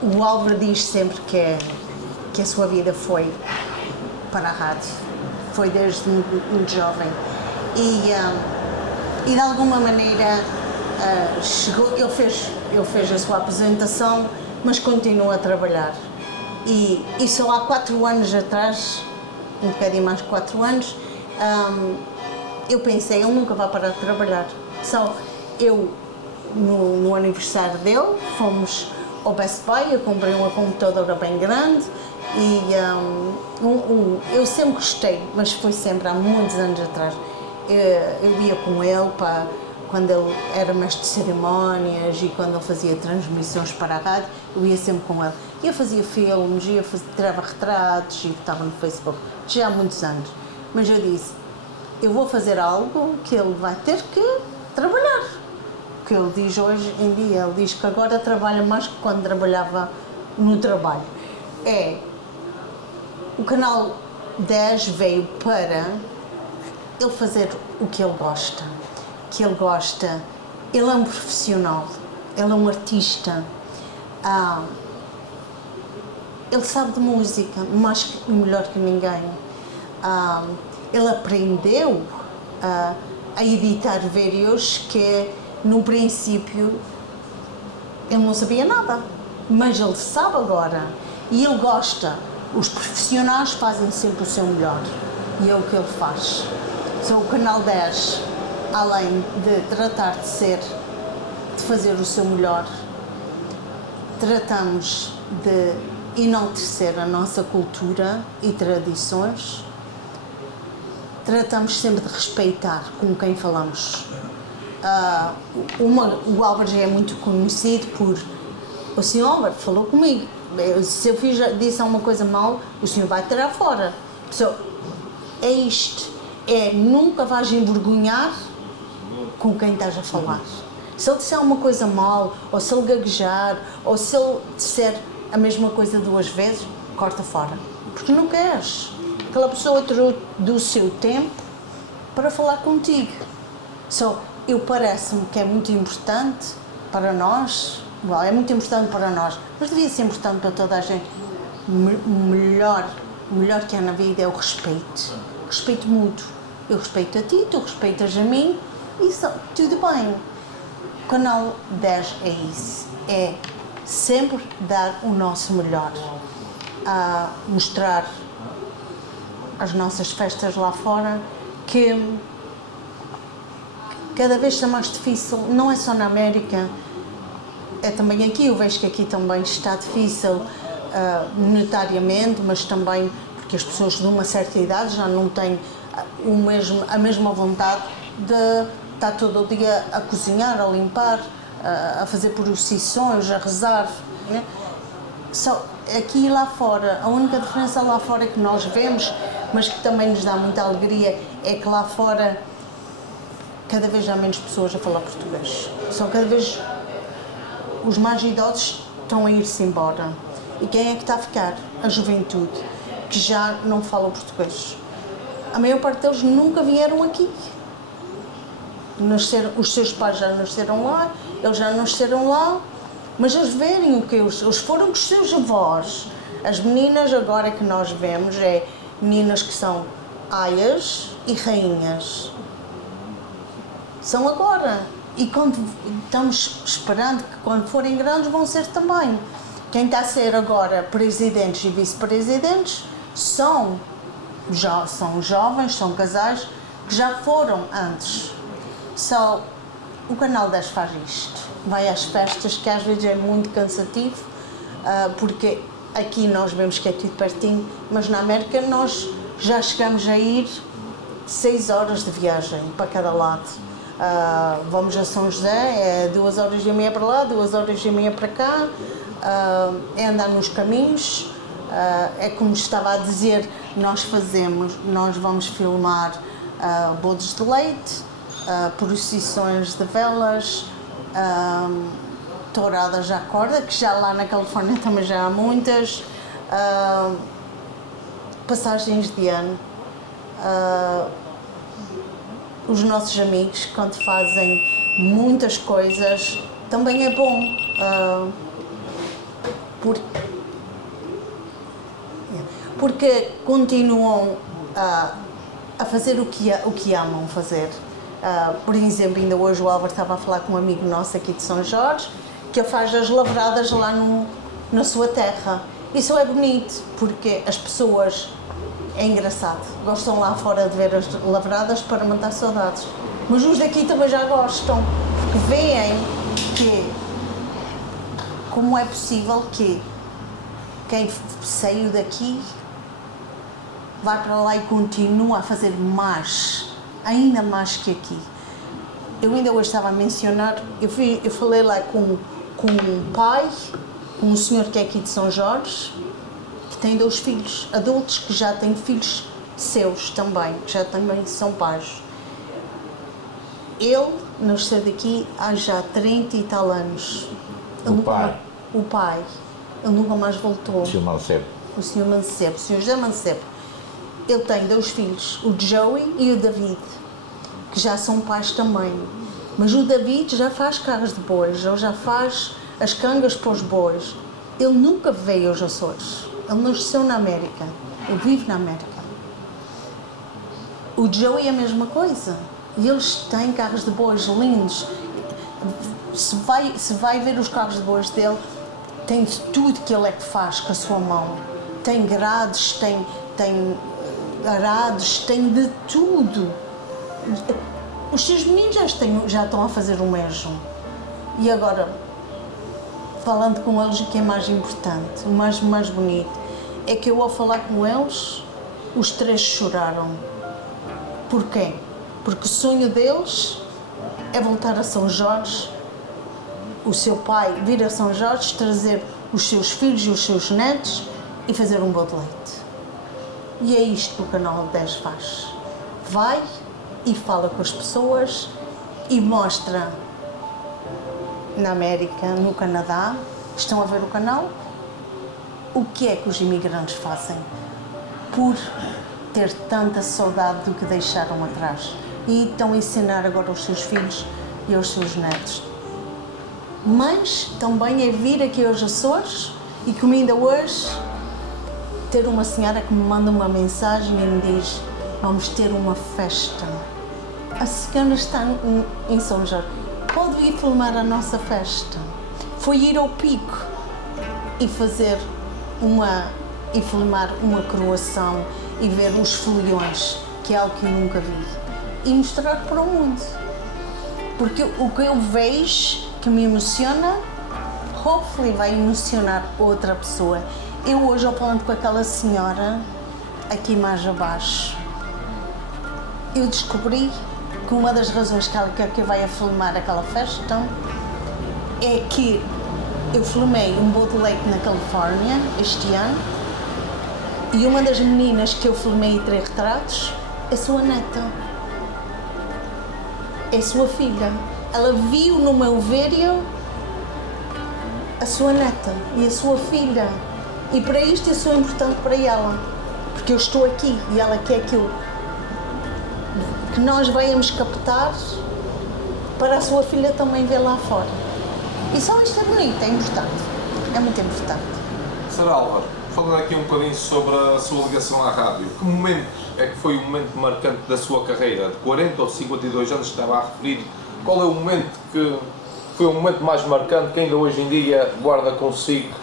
O Álvaro diz sempre que a sua vida foi para a rádio, foi desde muito jovem e de alguma maneira chegou, ele fez a sua apresentação, mas continua a trabalhar. E só há 4 anos atrás, um bocadinho mais de 4 anos, eu pensei, ele nunca vai parar de trabalhar. Só eu, no aniversário dele, fomos ao Best Buy, eu comprei uma computadora bem grande e eu sempre gostei, mas foi sempre há muitos anos atrás. Eu ia com ele quando ele era mestre de cerimónias e quando ele fazia transmissões para a rádio, eu ia sempre com ele. Eu fazia filmes, tirava retratos e botava no Facebook, já há muitos anos. Mas eu disse, eu vou fazer algo que ele vai ter que trabalhar. O que ele diz hoje em dia, ele diz que agora trabalha mais que quando trabalhava no trabalho. O Canal 10 veio para ele fazer o que ele gosta. Ele é um profissional, ele é um artista, ele sabe de música mais e melhor que ninguém. Ele aprendeu a editar vídeos que no princípio ele não sabia nada, mas ele sabe agora e ele gosta. Os profissionais fazem sempre o seu melhor e é o que ele faz. O Canal 10, além de tratar de fazer o seu melhor, tratamos de enaltecer a nossa cultura e tradições, tratamos sempre de respeitar com quem falamos. O Álvaro já é muito conhecido por... O senhor Álvaro falou comigo, se eu disse alguma coisa mal, o senhor vai tirar fora. É isto, nunca vais envergonhar com quem estás a falar. Se ele disser uma coisa mal, ou se ele gaguejar, ou se ele disser a mesma coisa 2 vezes, corta fora. Porque não queres. Aquela pessoa tirou do seu tempo para falar contigo. Eu parece-me que é muito importante para nós, é muito importante para nós, mas devia ser importante para toda a gente. O melhor que há na vida é o respeito. Respeito mútuo. Eu respeito a ti, tu respeitas a mim, e tudo bem. O Canal 10 é isso. É sempre dar o nosso melhor. Mostrar as nossas festas lá fora, que cada vez está mais difícil, não é só na América, é também aqui. Eu vejo que aqui também está difícil monetariamente, mas também porque as pessoas de uma certa idade já não têm a mesma vontade está todo o dia a cozinhar, a limpar, a fazer procissões, a rezar, né? Só aqui e lá fora, a única diferença lá fora que nós vemos, mas que também nos dá muita alegria, é que lá fora cada vez há menos pessoas a falar português. São cada vez os mais idosos estão a ir-se embora. E quem é que está a ficar? A juventude, que já não fala português. A maior parte deles nunca vieram aqui. Os seus pais já nasceram lá, eles já nasceram lá, mas eles verem o que eles foram com os seus avós. As meninas agora que nós vemos é meninas que são aias e rainhas. São agora. E quando estamos esperando que quando forem grandes vão ser também. Quem está a ser agora presidentes e vice-presidentes são jovens, são casais que já foram antes. Só o Canal 10 faz isto. Vai às festas, que às vezes é muito cansativo, porque aqui nós vemos que é tudo pertinho, mas na América nós já chegamos a ir 6 horas de viagem para cada lado. Vamos a São José, é 2h30 para lá, 2h30 para cá, é andar nos caminhos, é como estava a dizer, nós vamos filmar bodes de leite, procissões de velas, touradas à corda, que já lá na Califórnia também já há muitas, passagens de ano. Os nossos amigos, quando fazem muitas coisas, também é bom, porque continuam a fazer o que amam fazer. Por exemplo, ainda hoje o Álvaro estava a falar com um amigo nosso aqui de São Jorge, que ele faz as lavradas lá na sua terra. Isso é bonito, porque as pessoas, é engraçado, gostam lá fora de ver as lavradas para matar saudades. Mas os daqui também já gostam, porque veem que como é possível que quem saiu daqui vai para lá e continua a fazer mais, ainda mais que aqui. Eu ainda hoje estava a mencionar, eu falei lá com um pai, com um senhor que é aqui de São Jorge, que tem 2 filhos, adultos que já têm filhos seus também, que já também são pais. Ele nasceu daqui há já 30 e tal anos. O pai. Ele nunca mais voltou. O Sr. Mancebo. O Sr. Mancebo, o Sr. José Mancebo. Ele tem 2 filhos, o Joey e o David, que já são pais também. Mas o David já faz carros de bois, ele já faz as cangas para os bois. Ele nunca veio aos Açores. Ele nasceu na América. Ele vive na América. O Joey é a mesma coisa. E eles têm carros de bois lindos. Se vai ver os carros de bois dele, tem tudo que ele é que faz com a sua mão. Tem grades, tem arados, tem de tudo. Os seus meninos já estão a fazer o mesmo. E agora, falando com eles, o que é mais importante, o mais bonito, é que eu ao falar com eles, os 3 choraram. Porquê? Porque o sonho deles é voltar a São Jorge, o seu pai vir a São Jorge, trazer os seus filhos e os seus netos e fazer um bode de leite. E é isto que o Canal 10 faz. Vai e fala com as pessoas e mostra na América, no Canadá, estão a ver o canal, o que é que os imigrantes fazem por ter tanta saudade do que deixaram atrás. E estão a ensinar agora aos seus filhos e aos seus netos. Mas também é vir aqui aos Açores e como ainda hoje ter uma senhora que me manda uma mensagem e me diz: vamos ter uma festa. A senhora está em São Jorge, pode ir filmar a nossa festa. Foi ir ao Pico e filmar uma coroação e ver os foliões, que é algo que eu nunca vi, e mostrar para o mundo. Porque o que eu vejo que me emociona, hopefully vai emocionar outra pessoa. Eu hoje, falando com aquela senhora aqui mais abaixo, eu descobri que uma das razões que ela quer que eu vá a filmar aquela festa então, é que eu filmei um bolo de leite na Califórnia este ano e uma das meninas que eu filmei e tirei retratos é sua neta, é sua filha. Ela viu no meu vídeo a sua neta e a sua filha e para isto eu sou importante para ela, porque eu estou aqui e ela quer que nós venhamos captar para a sua filha também ver lá fora. E só isto é bonito, é importante, é muito importante. Sra. Álvaro, falando aqui um bocadinho sobre a sua ligação à rádio, que momento é que foi o momento marcante da sua carreira? De 40 ou 52 anos que estava a referir, qual é o momento que foi o momento mais marcante que ainda hoje em dia guarda consigo,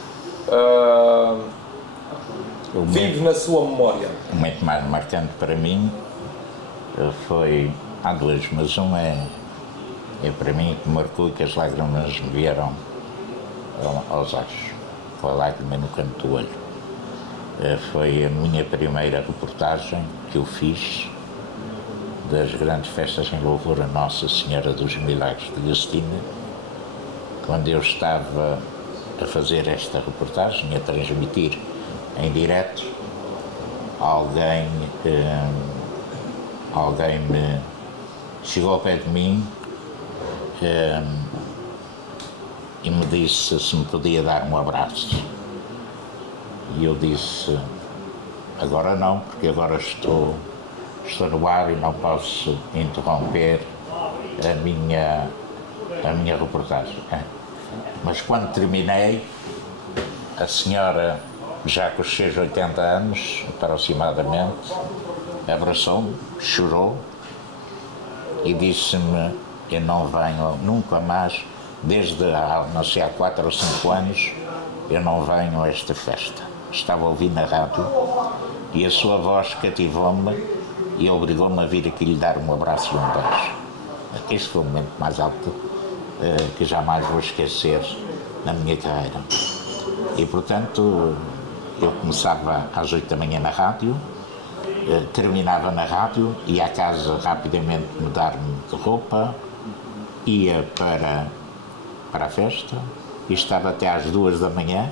vive na sua memória? O momento mais marcante para mim foi, há dois, mas um é para mim que marcou e que as lágrimas me vieram aos olhos, com a lágrima no canto do olho. Foi a minha primeira reportagem que eu fiz das grandes festas em louvor a Nossa Senhora dos Milagres de Gastina, quando eu estava a fazer esta reportagem, a transmitir em direto, alguém me chegou ao pé de mim e me disse se me podia dar um abraço. E eu disse, agora não, porque agora estou no ar e não posso interromper a minha reportagem. Mas quando terminei, a senhora, já com os seus 80 anos, aproximadamente, abraçou-me, chorou e disse-me, eu não venho nunca mais, desde não sei, há 4 ou 5 anos, eu não venho a esta festa. Estava a ouvir na rádio e a sua voz cativou-me e obrigou-me a vir aqui lhe dar um abraço e um beijo. Este foi o momento mais alto que jamais vou esquecer na minha carreira. E, portanto, eu começava às 8 da manhã na rádio, terminava na rádio, ia à casa rapidamente mudar-me de roupa, ia para a festa e estava até às 2 da manhã,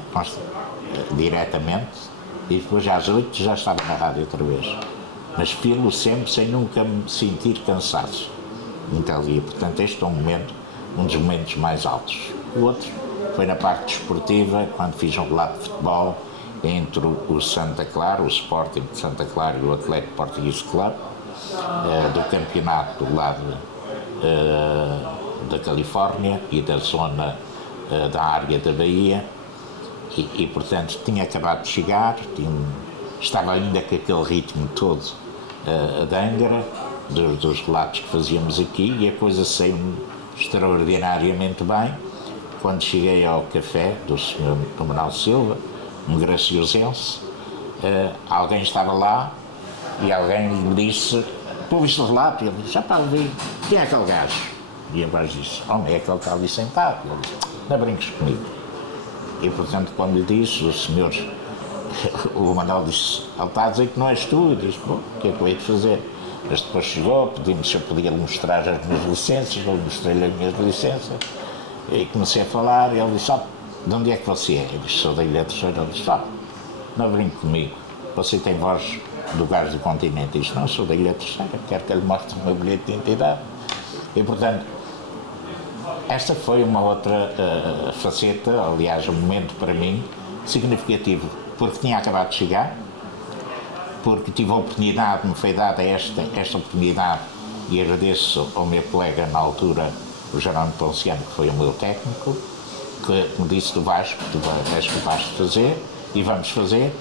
diretamente, e depois às 8 já estava na rádio outra vez. Mas filo sempre sem nunca me sentir cansado. Então, e, portanto, este é um dos momentos mais altos. O outro foi na parte desportiva, quando fiz um relato de futebol entre o Santa Clara, o Sporting de Santa Clara e o Atlético Português Club, do campeonato do lado da Califórnia e da zona da área da Bahia. E, portanto, tinha acabado de chegar, estava ainda com aquele ritmo todo de Angra, dos relatos que fazíamos aqui, e a coisa saiu-me extraordinariamente bem. Quando cheguei ao café do Sr. Manuel Silva, um graciosense, alguém estava lá e alguém me disse, tu viste o relato? E ele disse, já para ouvir, quem é aquele gajo? E o gajo disse, homem, é aquele que está ali sentado. E ele disse, não brinques comigo. E, portanto, quando lhe disse, o senhor, o Manuel disse, ele está a dizer que não és tu. E disse, bom, o que é que eu hei de fazer? Mas depois chegou, pediu-me se eu podia mostrar as minhas licenças, eu mostrei-lhe as minhas licenças, e comecei a falar, e ele disse, de onde é que você é? Eu disse, sou da Ilha Terceira. Ele disse, não brinque comigo, você tem voz do Gás do Continente. Eu disse, não, sou da Ilha Terceira, quero que ele mostre o meu bilhete de identidade. E, portanto, esta foi uma outra faceta, aliás, um momento para mim significativo, porque tinha acabado de chegar, porque tive a oportunidade, me foi dada esta oportunidade, e agradeço ao meu colega na altura, o Jerónimo Ponciano, que foi o meu técnico, que me disse, tu és capaz de fazer, e vamos fazer,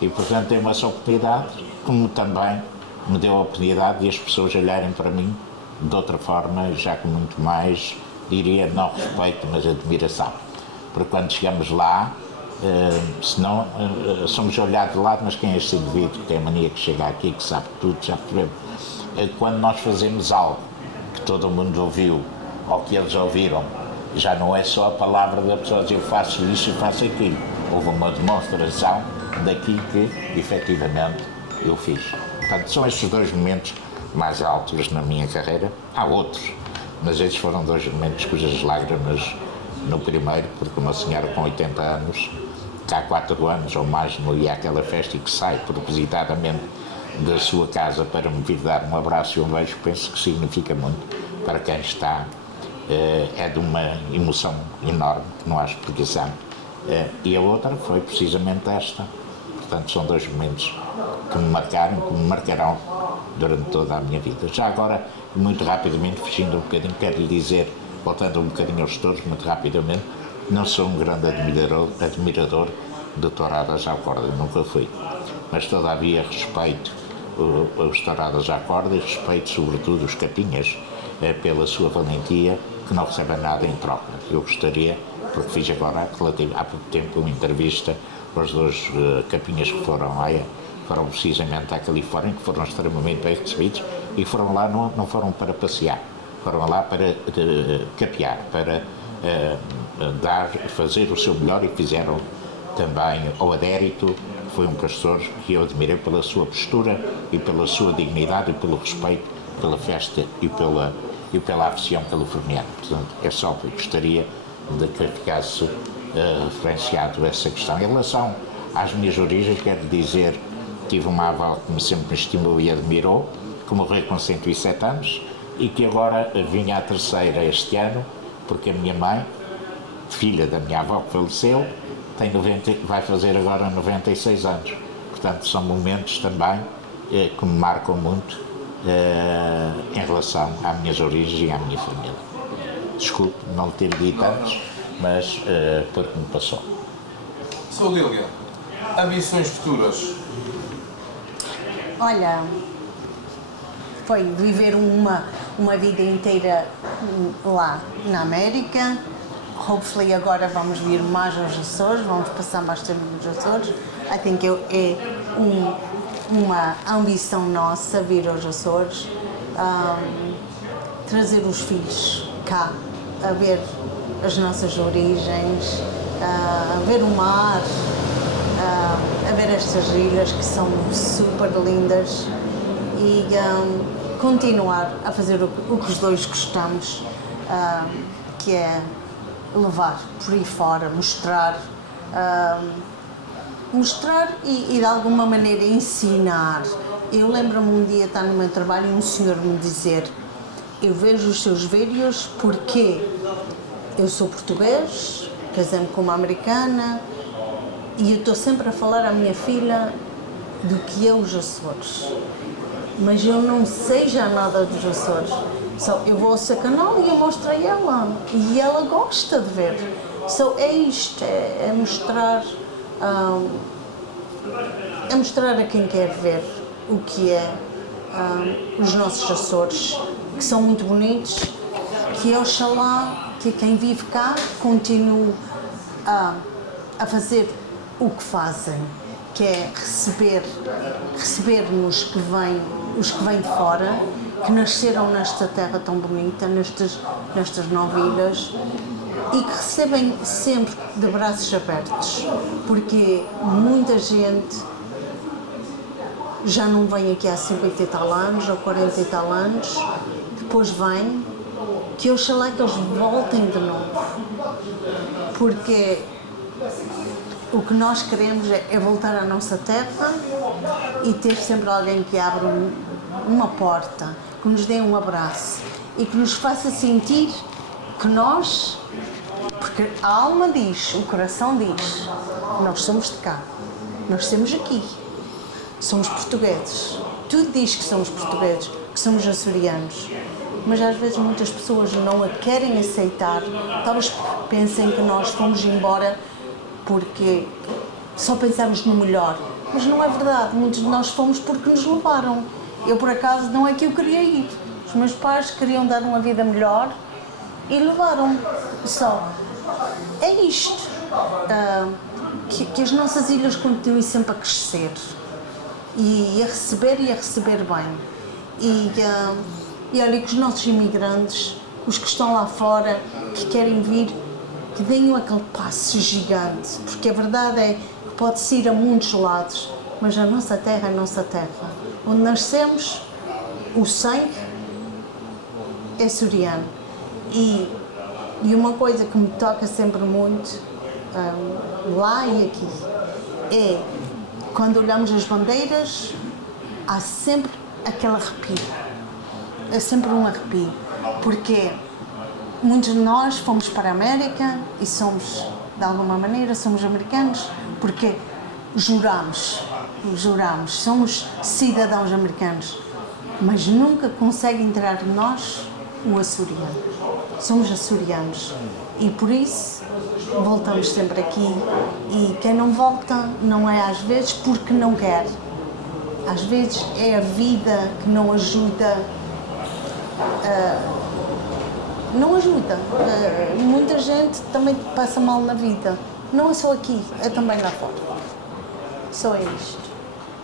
e portanto dei-me essa oportunidade, como também me deu a oportunidade de as pessoas olharem para mim de outra forma, já com muito mais, diria, não respeito, mas admiração. Porque quando chegamos lá, senão somos olhados de lado, mas quem é este indivíduo que tem a mania que chega aqui, que sabe tudo, já percebemos. Quando nós fazemos algo que todo mundo ouviu, ou que eles ouviram, já não é só a palavra da pessoa dizer eu faço isso e faço aquilo. Houve uma demonstração daquilo que, efetivamente, eu fiz. Portanto, são estes dois momentos mais altos na minha carreira. Há outros, mas estes foram 2 momentos cujas lágrimas no primeiro, porque uma senhora com 80 anos, que há 4 anos ou mais não ia àquela festa e que sai propositadamente da sua casa para me vir dar um abraço e um beijo, penso que significa muito para quem está. É de uma emoção enorme, que não há explicação. E a outra foi precisamente esta. Portanto, são 2 momentos que me marcaram, que me marcarão durante toda a minha vida. Já agora, muito rapidamente, fugindo um bocadinho, quero lhe dizer, voltando um bocadinho aos touros, muito rapidamente, não sou um grande admirador de touradas à corda, nunca fui. Mas, todavia, respeito os touradas à corda e respeito, sobretudo, os capinhas, pela sua valentia, que não recebem nada em troca. Eu gostaria, porque fiz agora, há pouco tempo, uma entrevista aos 2 capinhas que foram precisamente à Califórnia, que foram extremamente bem recebidos e foram lá, não foram para passear, foram lá para capear, para fazer o seu melhor, e fizeram também ao Adérito. Foi um pastor que eu admirei pela sua postura e pela sua dignidade e pelo respeito pela festa e pela afição californiana. Portanto, é só que eu gostaria de que ficasse referenciado essa questão. Em relação às minhas origens, quero dizer que tive uma avó que sempre me estimulou e admirou, que morreu com 107 anos e que agora vinha à 3ª este ano, porque a minha mãe, filha da minha avó que faleceu, vai fazer agora 96 anos. Portanto, são momentos também que me marcam muito em relação às minhas origens e à minha família. Desculpe não lhe ter dito antes, mas porque me passou. Sou Lília. Ambições futuras? Olha, foi viver uma vida inteira lá na América. Hopefully agora vamos vir mais aos Açores, vamos passar mais tempo nos Açores. I think é uma ambição nossa vir aos Açores, trazer os filhos cá, a ver as nossas origens, a ver o mar, a ver estas ilhas que são super lindas e continuar a fazer o que os 2 gostamos, que é levar por aí fora, mostrar e de alguma maneira ensinar. Eu lembro-me um dia estar no meu trabalho e um senhor me dizer: eu vejo os seus vídeos porque eu sou português, casei-me com uma americana e eu estou sempre a falar à minha filha do que é os Açores, mas eu não sei já nada dos Açores. Eu vou ao seu canal e eu mostro a ela e ela gosta de ver. É isto, é mostrar a quem quer ver o que é os nossos Açores, que são muito bonitos, que oxalá que quem vive cá continue a fazer o que fazem, que é receber-nos os que vêm de fora, que nasceram nesta terra tão bonita, nestas 9 ilhas, e que recebem sempre de braços abertos, porque muita gente já não vem aqui há 50 e tal anos ou 40 e tal anos, depois vem, que oxalá que eles voltem de novo, porque o que nós queremos é voltar à nossa terra e ter sempre alguém que abra uma porta, que nos dê um abraço e que nos faça sentir que nós, porque a alma diz, o coração diz, nós somos de cá, nós estamos aqui, somos portugueses, tudo diz que somos portugueses, que somos açorianos, mas às vezes muitas pessoas não a querem aceitar, talvez pensem que nós fomos embora porque só pensamos no melhor, mas não é verdade, muitos de nós fomos porque nos levaram. Eu, por acaso, não é que eu queria ir, os meus pais queriam dar uma vida melhor e levaram-me. Só é isto, que as nossas ilhas continuem sempre a crescer e a receber bem. E olha, que os nossos imigrantes, os que estão lá fora, que querem vir, que deem aquele passo gigante, porque a verdade é que pode-se ir a muitos lados, mas a nossa terra é a nossa terra. Onde nascemos o sangue é açoriano. E uma coisa que me toca sempre muito, lá e aqui, é quando olhamos as bandeiras, há sempre aquele arrepio. É sempre um arrepio. Porque muitos de nós fomos para a América e somos, de alguma maneira, somos americanos, porque juramos, somos cidadãos americanos, mas nunca consegue entrar em nós o açoriano. Somos açorianos e por isso voltamos sempre aqui, e quem não volta não é às vezes porque não quer, às vezes é a vida que não ajuda. Muita gente também passa mal na vida, não é só aqui, é também lá fora. Só é isto.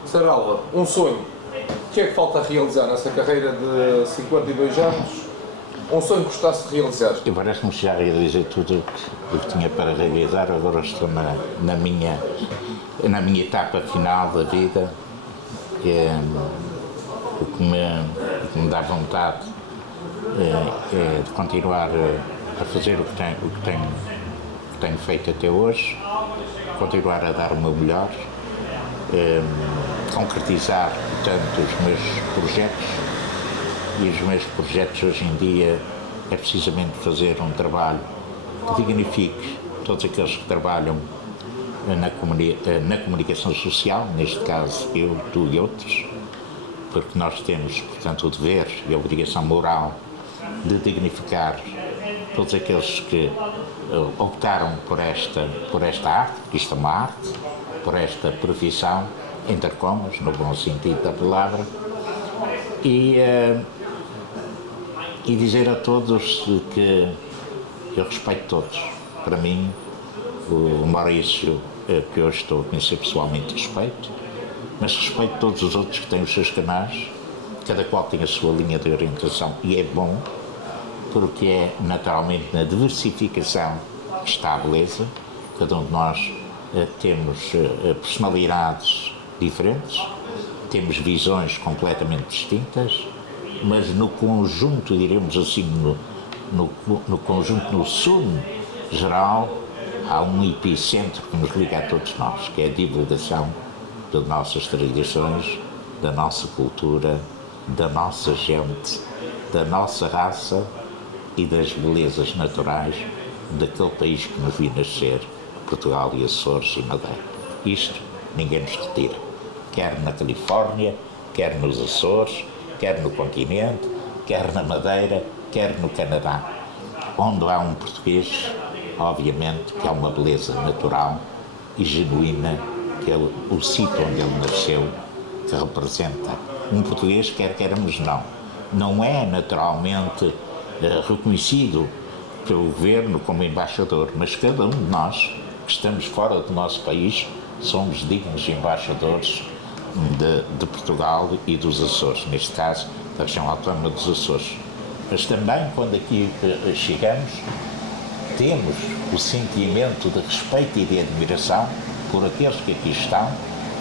Sra. Alva, um sonho. O que é que falta realizar nessa carreira de 52 anos? Um sonho que gostasse de realizar? Eu parece-me que já realizei tudo o que tinha para realizar, agora estou na minha etapa final da vida. O que me dá vontade é de continuar a fazer o que tenho feito até hoje, continuar a dar o meu melhor, concretizar, portanto, os meus projetos. E os meus projetos hoje em dia é precisamente fazer um trabalho que dignifique todos aqueles que trabalham na comunicação social, neste caso eu, tu e outros, porque nós temos, portanto, o dever e a obrigação moral de dignificar todos aqueles que optaram por esta arte, porque isto é uma arte, por esta profissão, entre comas, no bom sentido da palavra, e dizer a todos que eu respeito todos. Para mim, o Maurício, que hoje estou a conhecer pessoalmente, respeito, mas respeito todos os outros que têm os seus canais, cada qual tem a sua linha de orientação, e é bom, porque é naturalmente na diversificação que está a beleza. Cada um de nós temos personalidades diferentes, temos visões completamente distintas, mas no conjunto, diremos assim, no conjunto, no sumo geral, há um epicentro que nos liga a todos nós, que é a divulgação das nossas tradições, da nossa cultura, da nossa gente, da nossa raça e das belezas naturais daquele país que nos viu nascer, Portugal e Açores e Madeira. Isto ninguém nos retira, quer na Califórnia, quer nos Açores, quer no continente, quer na Madeira, quer no Canadá. Onde há um português, obviamente que há uma beleza natural e genuína, que é o sítio onde ele nasceu, que representa um português, quer queiramos não. Não é naturalmente reconhecido pelo governo como embaixador, mas cada um de nós, que estamos fora do nosso país, somos dignos embaixadores de Portugal e dos Açores, neste caso da região autónoma dos Açores. Mas também, quando aqui chegamos, temos o sentimento de respeito e de admiração por aqueles que aqui estão,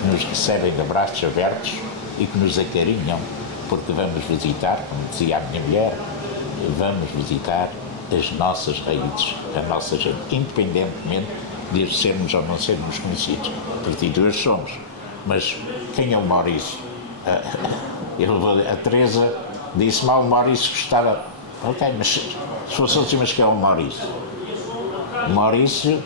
que nos recebem de braços abertos e que nos acarinham, porque vamos visitar, como dizia a minha mulher, vamos visitar as nossas raízes, a nossa gente, independentemente de sermos ou não sermos conhecidos. Partidos somos. Mas quem é o Maurício? A Teresa disse-me, o Maurício gostava. Ok, mas se fosse assim, mas quem é o Maurício? O Maurício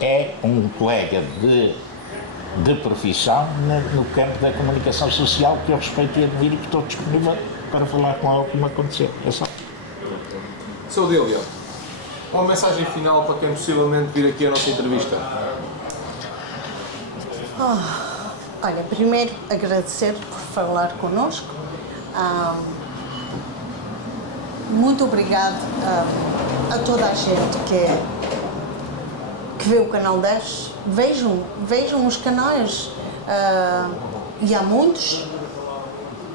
é um colega de profissão no campo da comunicação social, que eu respeito e admiro e que estou disponível para falar com ela como acontecer. É só. Sr. Dílio, uma mensagem final para quem possivelmente vir aqui à nossa entrevista. Olha, primeiro agradecer por falar connosco. Muito obrigado a toda a gente que vê o canal 10. Vejam os canais, e há muitos,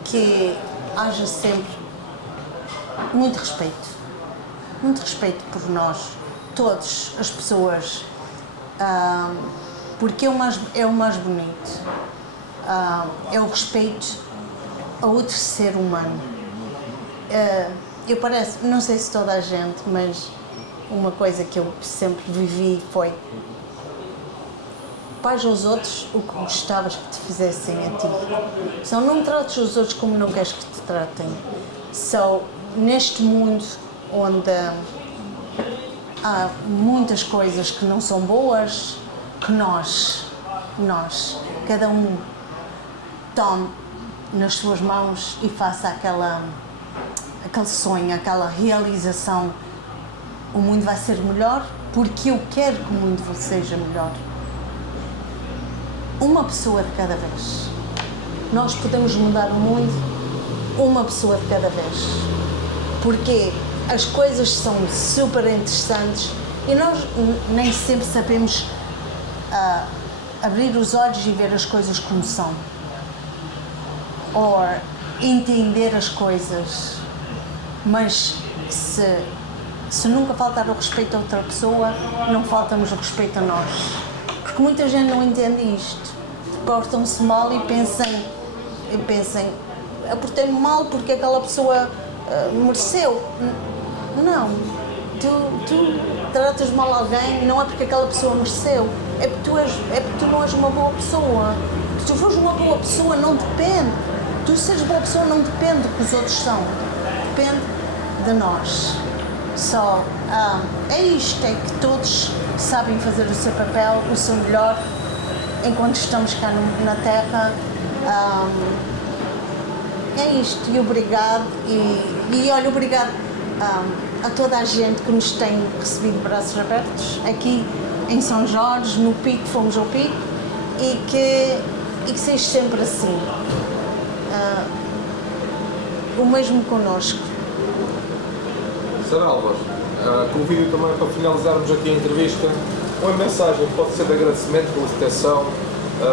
que haja sempre muito respeito por nós, todas as pessoas, porque é o mais bonito, é o respeito a outro ser humano. Eu parece, não sei se toda a gente, mas uma coisa que eu sempre vivi foi: faz aos outros o que gostavas que te fizessem a ti. Então não trates os outros como não queres que te tratem. Neste mundo onde há muitas coisas que não são boas, que nós, cada um tome nas suas mãos e faça aquele sonho, aquela realização. O mundo vai ser melhor porque eu quero que o mundo seja melhor. Uma pessoa de cada vez. Nós podemos mudar o mundo uma pessoa de cada vez. Porque as coisas são super interessantes e nós nem sempre sabemos abrir os olhos e ver as coisas como são. Ou entender as coisas. Mas se nunca faltar o respeito a outra pessoa, não faltamos o respeito a nós. Porque muita gente não entende isto. Portam-se mal e pensem, eu portei-me mal porque aquela pessoa mereceu. Não. Tu tratas mal alguém não é porque aquela pessoa mereceu, é porque tu não és uma boa pessoa. Se tu fores uma boa pessoa, não depende. Tu seres boa pessoa não depende do que os outros são. Depende de nós. É isto, é que todos sabem fazer o seu papel, o seu melhor, enquanto estamos cá na Terra. É isto, e obrigado, e olha, obrigado a toda a gente que nos tem recebido de braços abertos, aqui em São Jorge, no Pico, fomos ao Pico, e que seja sempre assim. O mesmo connosco. Sra. Álvares, convido também para finalizarmos aqui a entrevista uma mensagem, pode ser de agradecimento, felicitação,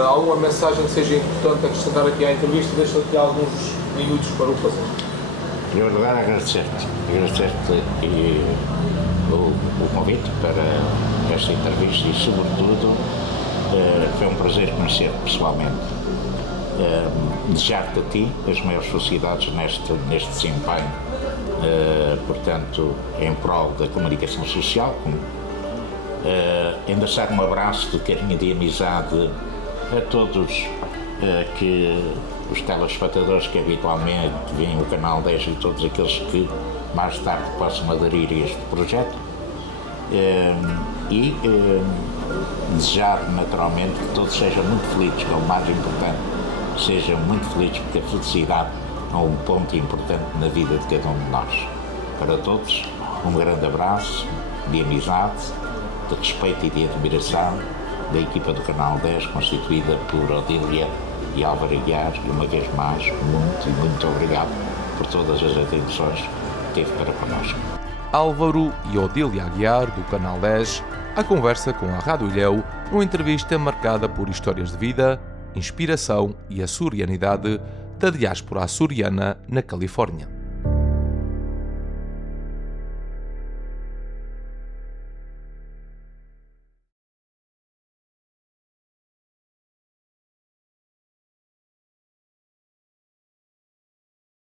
alguma mensagem que seja importante acrescentar aqui à entrevista, deixo aqui alguns minutos para o fazer. Em verdade, agradecer-te o convite para esta entrevista e, sobretudo, foi um prazer conhecer-te pessoalmente. Desejar-te a ti as maiores felicidades neste desempenho, portanto, em prol da comunicação social, endereçar um abraço de carinho e de amizade a todos os telespectadores que habitualmente veem o Canal 10 e todos aqueles que mais tarde possam aderir a este projeto, e desejar naturalmente que todos sejam muito felizes, que é o mais importante, sejam muito felizes, porque a felicidade é um ponto importante na vida de cada um de nós. Para todos, um grande abraço de amizade, de respeito e de admiração da equipa do Canal 10, constituída por Odília e Álvaro Aguiar, e uma vez mais, muito obrigado por todas as atenções que teve para connosco. Álvaro e Odília Aguiar, do Canal 10, a conversa com a Rádio Ilhéu, numa entrevista marcada por histórias de vida, inspiração e açorianidade da diáspora açoriana na Califórnia.